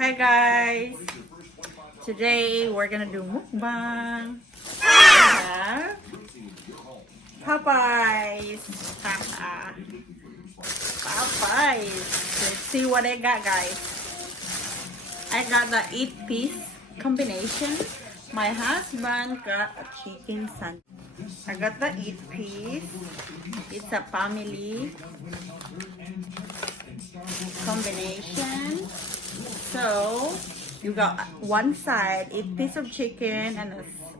Hi guys! Today we're gonna do mukbang. Yeah. Popeyes! Popeyes! Let's see what I got, guys. I got the 8-piece combination. My husband got a chicken sandwich. I got the 8-piece. It's a family combination. So you got one side 8 pieces of chicken and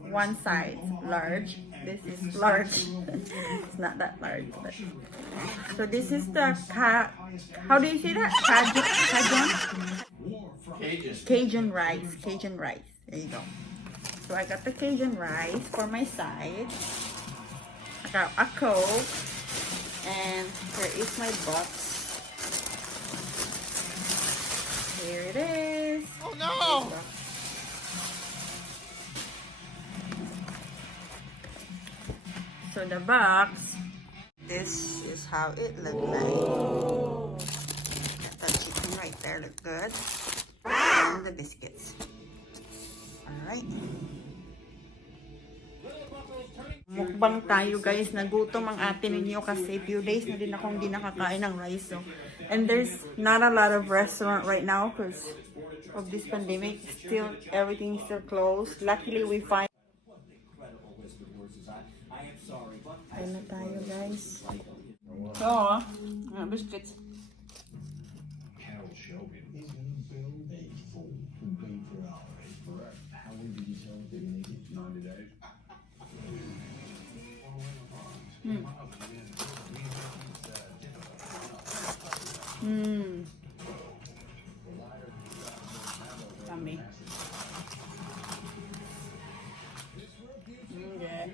one side large. This is large. It's not that large, but so this is the how do you say that? Cajun rice. Cajun rice. There you go. So I got the Cajun rice for my side. I got a Coke, and here is my box. Here it is. Oh no! So the box, this is how it looked like. Got the chicken right there, look good. And the biscuits. Alright. Mukbang tayo guys. Nagutom ang ate ninyo kasi few days na din akong hindi nakakain ng rice. So. And there's not a lot of restaurant right now because of this pandemic. Still, everything's still closed. Luckily, we find kain na tayo guys. Oo, biscuits. Yummy. Yeah.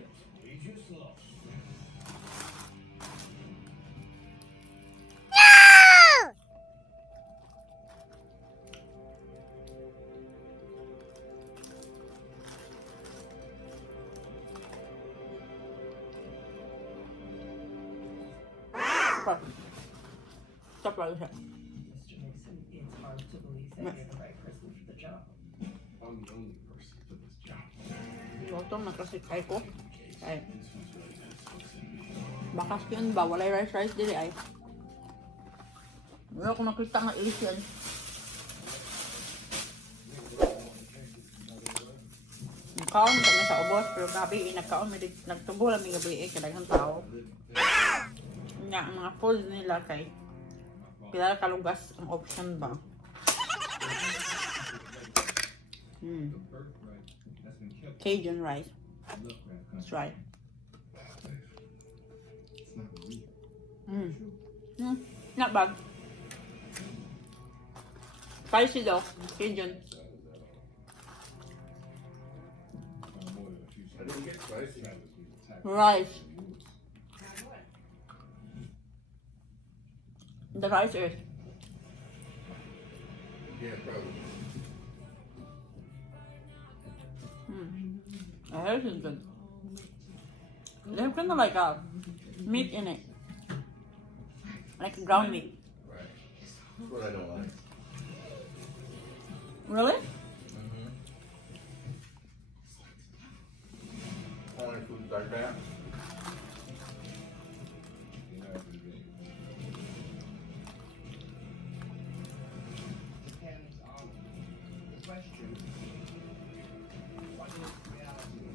Stop right here. It's hard to believe that you're the right person for the job. I'm the only person for this job. Ito nakasikay ko. Ay. Bakas yun ba? Walay rice dili ay. Wala ko nakita nga Asian. Nagkaon kami sa ubos pero gabi nagkaon may nagtubo lang may gabi kadaghang tao. Nga ang mga food nila kay pila kalugas ang option ba. Cajun rice. Let's try. Not bad. Spicy though. Cajun. I didn't get spicy. Rice. The rice is. Yeah, probably. The rice is good. They have kind of like a meat in it. Like ground meat. Right. That's what I don't like. Really? I don't like food like that. Depends on the question. What is reality?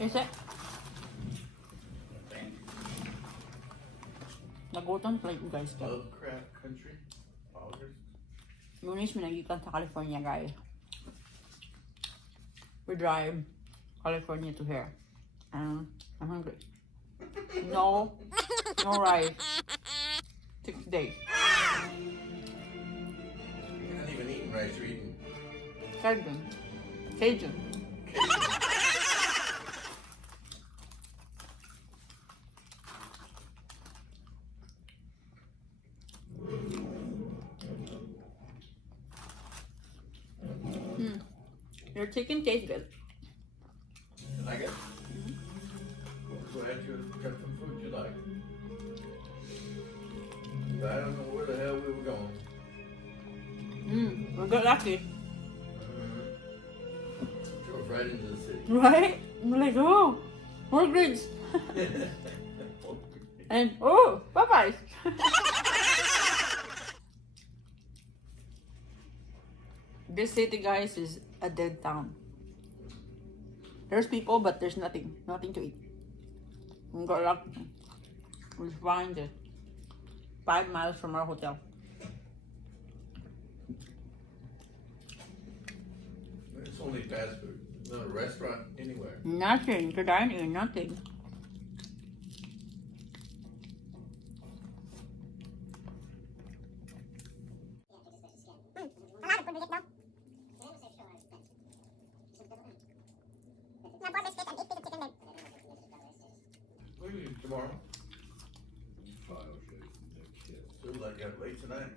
Is it? Nagutom plate guys. Lovecraft Country. August. Lunis minagikan sa California guys. We drive California to here. I'm hungry. No rice. 6 days. You're not even eating rice, you're eating Cajun. Your chicken tastes good. You like it? So I had you got some food you like. got lucky. Drove right into the city. Right? I'm like, oh, more greens. And, oh, Popeyes. This city, guys, is a dead town. There's people, but there's nothing. Nothing to eat. We got lucky. We find it 5 miles from our hotel. It's only fast food. Not a restaurant anywhere. Nothing to dine in, nothing. What do you eat tomorrow? Feels like you have late tonight.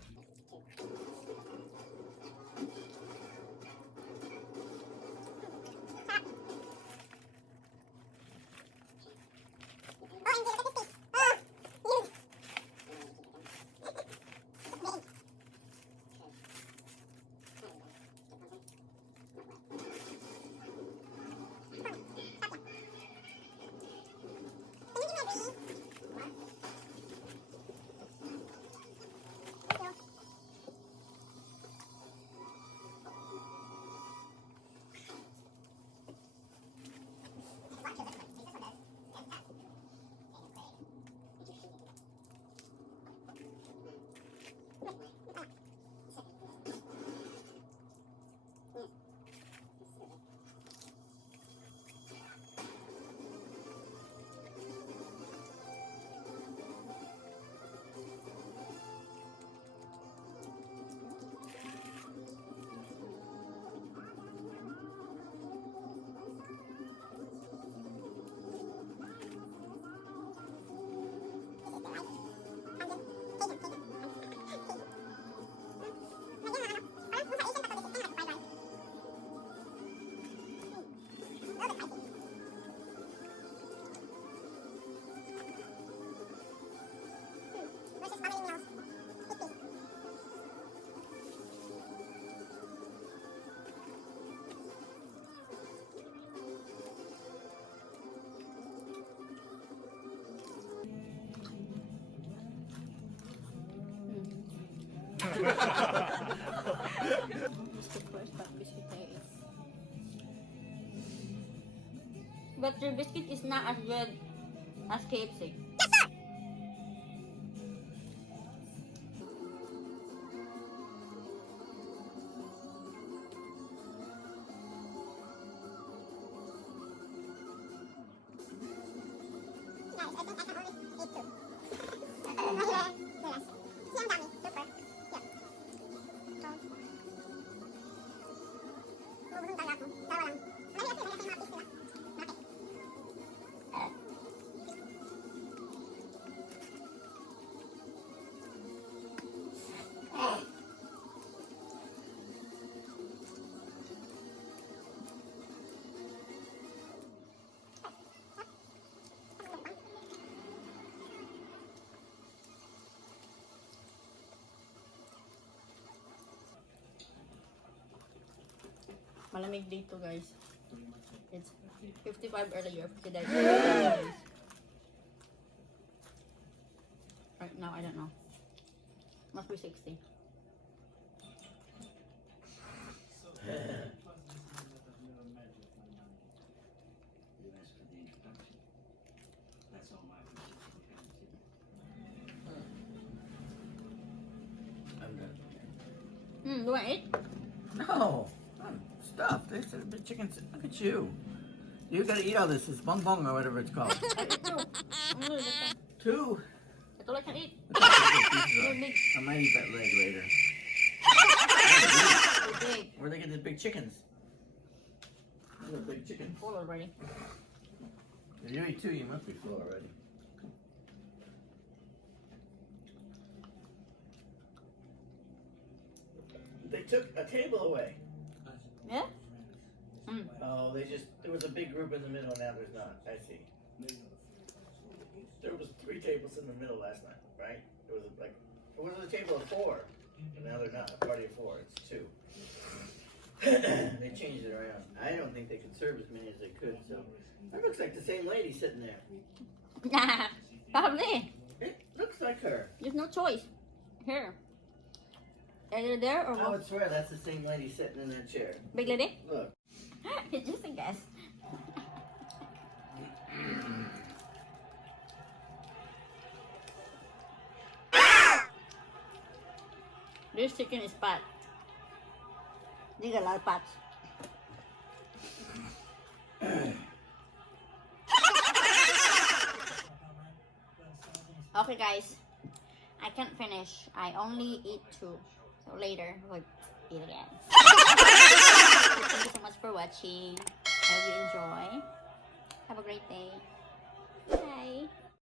But your biscuit is not as good as KFC. Malamig dito, guys. It's 55 earlier. Today. Right now, I don't know. Must be 60. You want to eat? No, I'm stuffed. They said the chicken. Look at you. You gotta eat all this. It's bong bong or whatever it's called. I eat too. Two. That's all I can eat. Look how big those pieces are. I might eat that leg later. They're big. Where they get the big chickens? Look at the big chickens. Full already. If you eat two, you must be full already. They took a table away. Yeah? Mm. Oh, there was a big group in the middle, now there's not. I see. There was 3 tables in the middle last night, right? It was a table of 4. But now they're not a party of 4, it's 2. They changed it around. I don't think they could serve as many as they could, so that looks like the same lady sitting there. Nah, probably. It looks like her. There's no choice. Here. Either there or I would swear that's the same lady sitting in that chair. big lady. Look. Just a guess. This chicken is fat. They got a lot of fats. Okay guys, I can't finish. I only eat 2. So later we'll eat again. Thank you so much for watching. I hope you enjoy. Have a great day. Bye.